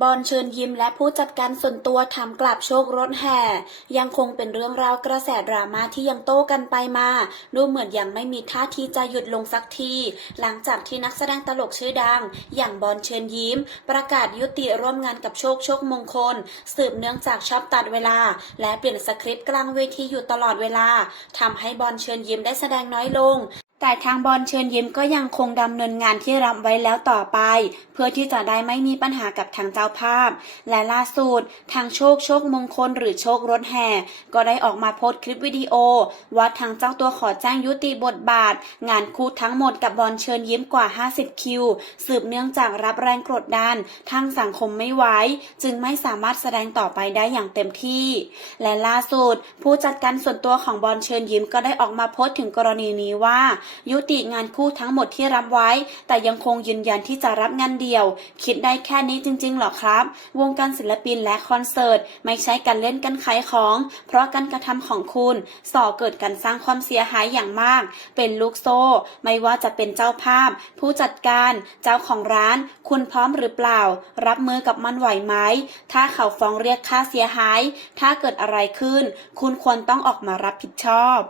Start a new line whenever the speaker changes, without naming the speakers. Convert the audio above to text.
บอลเชิญยิ้มและผู้จัดการส่วนตัวทำกลับโชครถแห่ ยังคงเป็นเรื่องราวกระแสดราม่าที่ยังโต้กันไปมา ดูเหมือนยังไม่มีท่าทีจะหยุดลงสักที หลังจากที่นักแสดงตลกชื่อดัง อย่างบอลเชิญยิ้ม ประกาศยุติร่วมงานกับโชคโชคมงคล สืบเนื่องจากชอบตัดเวลา และเปลี่ยนสคริปต์กลางเวทีอยู่ตลอดเวลาทำให้บอลเชิญยิ้มได้แสดงน้อยลง แต่ทางบอลเชิญยิ้มก็ยังคงดำเนินงานที่รับไว้แล้วต่อไป เพื่อที่จะได้ไม่มีปัญหากับทางเจ้าภาพ และล่าสุดทางโชคโชคมงคลหรือโชครถแห่ ก็ได้ออกมาโพสต์คลิปวิดีโอ ว่าทางเจ้าตัวขอแจ้งยุติบทบาท งานคู่ทั้งหมดกับบอลเชิญยิ้มกว่า 50 คิว สืบเนื่องจากรับแรงกดดันทางสังคมไม่ไหวจึงไม่สามารถแสดงต่อไปได้อย่างเต็มที่ และล่าสุด ผู้จัดการส่วนตัวของบอลเชิญยิ้มก็ได้ออกมาโพสต์ถึงกรณีนี้ว่ายุติงานคู่ทั้งหมดที่รับไว้ แต่ยังคงยืนยันที่จะรับงานเดียว คิดได้แค่นี้จริงๆหรอครับ วงการศิลปินและคอนเสิร์ต ไม่ใช่การเล่นกันขายของ เพราะการกระทำของคุณส่อเกิดการสร้างความเสียหายอย่างมาก เป็นลูกโซ่ ไม่ว่าจะเป็นเจ้าภาพ ผู้จัดการ เจ้าของร้าน คุณพร้อมหรือเปล่า รับมือกับมันไหวไหมถ้าเขาฟ้องเรียกค่าเสียหาย ถ้าเกิดอะไรขึ้น คุณควรต้องออกมารับผิดชอบ